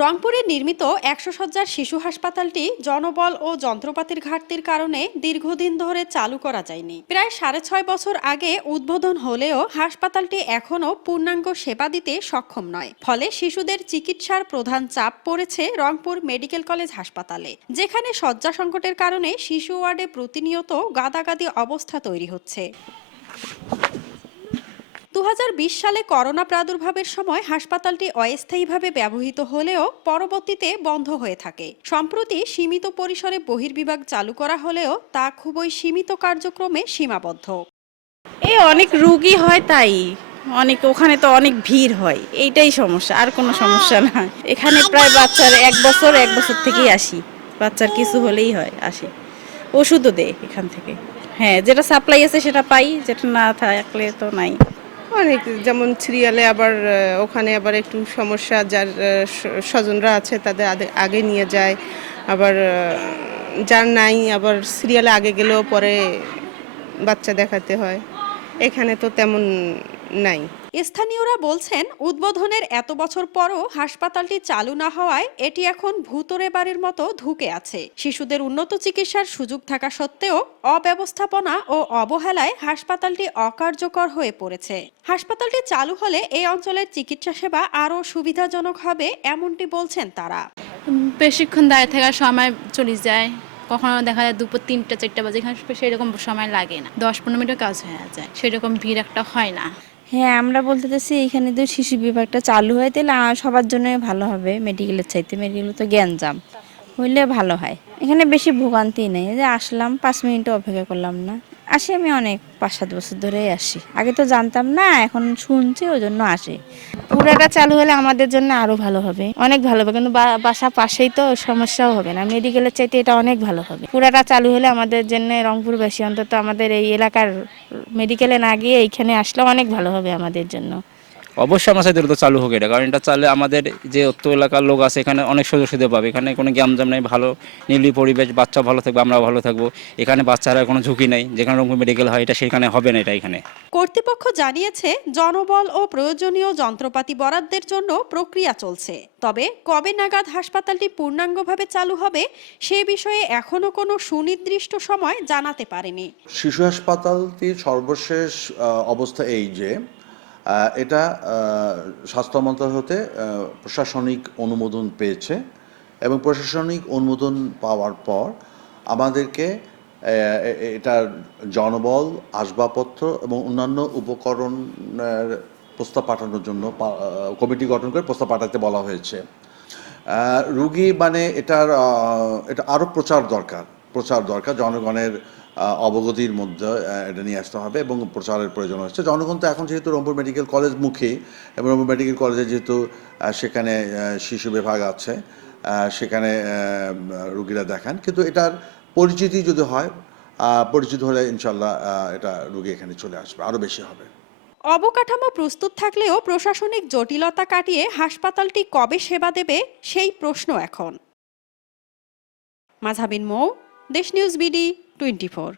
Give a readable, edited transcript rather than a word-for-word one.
রংপুরে নির্মিত ১০০ শয্যার শিশু হাসপাতালটি জনবল ও যন্ত্রপাতির ঘাটতির কারণে দীর্ঘদিন ধরে চালু করা যায়নি। প্রায় ৬.৫ বছর আগে উদ্বোধন হলেও হাসপাতালটি এখনও পূর্ণাঙ্গ সেবা দিতে সক্ষম নয়। ফলে শিশুদের চিকিৎসার প্রধান চাপ পড়েছে রংপুর মেডিকেল কলেজ হাসপাতালে, যেখানে শয্যা সংকটের কারণে শিশু ওয়ার্ডে প্রতিনিয়ত গাদাগাদি অবস্থা তৈরি হচ্ছে। ২০২০ সালে করোনা প্রাদুর্ভাবের সময় হাসপাতালটি অস্থায়ীভাবে ব্যবহৃত হলেও পরবর্তীতে বন্ধ হয়ে থাকে। সম্প্রতি সীমিত পরিসরে বহির্বিভাগ চালু করা হলেও তা খুবই সীমিত কার্যক্রমে সীমাবদ্ধ। অনেক রুগী হয়, তাই অনেক ওখানে তো অনেক ভিড় হয়, এইটাই সমস্যা, আর কোনো সমস্যা না। এখানে প্রায় বাচ্চার এক বছর থেকেই আসি, বাচ্চার কিছু হলেই হয় আসি, ওষুধও দেয় এখান থেকে। হ্যাঁ, যেটা সাপ্লাই আছে সেটা পাই, যেটা না থাকলে তো নাই। অনেক, যেমন সিরিয়ালে আবার ওখানে আবার একটু সমস্যা, যার স্বজনরা আছে তাদের আগে নিয়ে যায়, আবার যার নাই আবার সিরিয়ালে আগে গেলেও পরে বাচ্চা দেখাতে হয়। এখানে তো তেমন নাই। স্থানীয়রা বলছেন, উদ্বোধনের এত বছর পরও হাসপাতালটি চালু না হওয়ায় এটি এখন ভূতুড়ে বাড়ির মতো ধুঁকে আছে। শিশুদের উন্নত চিকিৎসার সুযোগ থাকা সত্ত্বেও অব্যবস্থাপনা ও অবহেলায় হাসপাতালটি অকার্যকর হয়ে পড়েছে। হাসপাতালটি চালু হলে এই অঞ্চলের চিকিৎসা সেবা আরও সুবিধাজনক হবে, এমনটি বলছেন তারা। বেশিক্ষণ দাঁড়িয়ে থাকার সময় চলে যায়, কখনো দেখা যায় দুপুর ৩টা-৪টা বাজে, এখানে সেরকম সময় লাগে না, ১০-১৫ মিনিটও কাজ হয়ে যায়, সেরকম ভিড় একটা হয় না। হ্যাঁ, আমরা বলতে চাচ্ছি এখানে তো শিশু বিভাগটা চালু হয়, তাহলে সবার জন্য ভালো হবে। মেডিকেলের চাইতে মেডিকেল তো গ্যাঞ্জাম, হইলে ভালো হয়। এখানে বেশি ভোগান্তি নেই, যে আসলাম 5 মিনিটও অপেক্ষা করলাম না। আসি আমি অনেক 5-7 বছর ধরেই আসি, আগে তো জানতাম না, এখন শুনছি ওই জন্য আসি। পুরাটা চালু হলে আমাদের জন্য আরো ভালো হবে, অনেক ভালো হবে, কিন্তু বাসা পাশেই তো সমস্যাও হবে না। মেডিকেলের চাইতে এটা অনেক ভালো হবে। পুরাটা চালু হলে আমাদের জন্য, রংপুরবাসী অন্তত আমাদের এই এলাকার মেডিকেলে না গিয়ে এইখানে আসলে অনেক ভালো হবে আমাদের জন্য। অবশ্যই আমার সাথে দ্রুত চালু হোক এটা, কারণ এটা চালে আমাদের যে অত্য এলাকার লোক আছে এখানে অনেক সুযোগ সুবিধা পাবে। এখানে কোনো গ্যামজাম নেই, ভালো নির্মল পরিবেশ, বাচ্চা ভালো থাকবে, আমরাও ভালো থাকবো। এখানে বাচ্চারা কোনো ঝুঁকি নেই, যেখানে রংপুর মেডিকেল হয় এটা সেখানে হবে না। এটা এখানে কর্তৃপক্ষ জানিয়েছে, জনবল ও প্রয়োজনীয় যন্ত্রপাতি বরাদ্দের জন্য প্রক্রিয়া চলছে। তবে কবে নাগাদ হাসপাতালটি পূর্ণাঙ্গভাবে চালু হবে সে বিষয়ে এখনো কোনো সুনির্দিষ্ট সময় জানাতে পারেনি। শিশু হাসপাতালটির সর্বশেষ অবস্থা এই যে এটা স্বাস্থ্য মন্ত্রণালয় হতে প্রশাসনিক অনুমোদন পেয়েছে, এবং প্রশাসনিক অনুমোদন পাওয়ার পর আমাদেরকে এটার জনবল, আসবাবপত্র এবং অন্যান্য উপকরণের প্রস্তাব পাঠানোর জন্য কমিটি গঠন করে প্রস্তাব পাঠাতে বলা হয়েছে। রুগী মানে এটা আরও প্রচার দরকার, জনগণের অবগতির মধ্যে এটা নিয়ে আসতে হবে এবং প্রচারের প্রয়োজন হচ্ছে। জনগণ তো এখন যেহেতু রংপুর মেডিকেল কলেজ মুখী, এবং রংপুর মেডিকেল কলেজে যেহেতু সেখানে শিশু বিভাগ আছে, সেখানে রুগীরা দেখান, কিন্তু এটার পরিচিতি যদি হয়, পরিচিত হলে ইনশাল্লাহ এটা রুগী এখানে চলে আসবে, আরও বেশি হবে। অবকাঠামো প্রস্তুত থাকলেও প্রশাসনিক জটিলতা কাটিয়ে হাসপাতালটি কবে সেবা দেবে সেই প্রশ্ন এখন। মাঝহাবিন মৌ, দেশ নিউজ বিডি 24।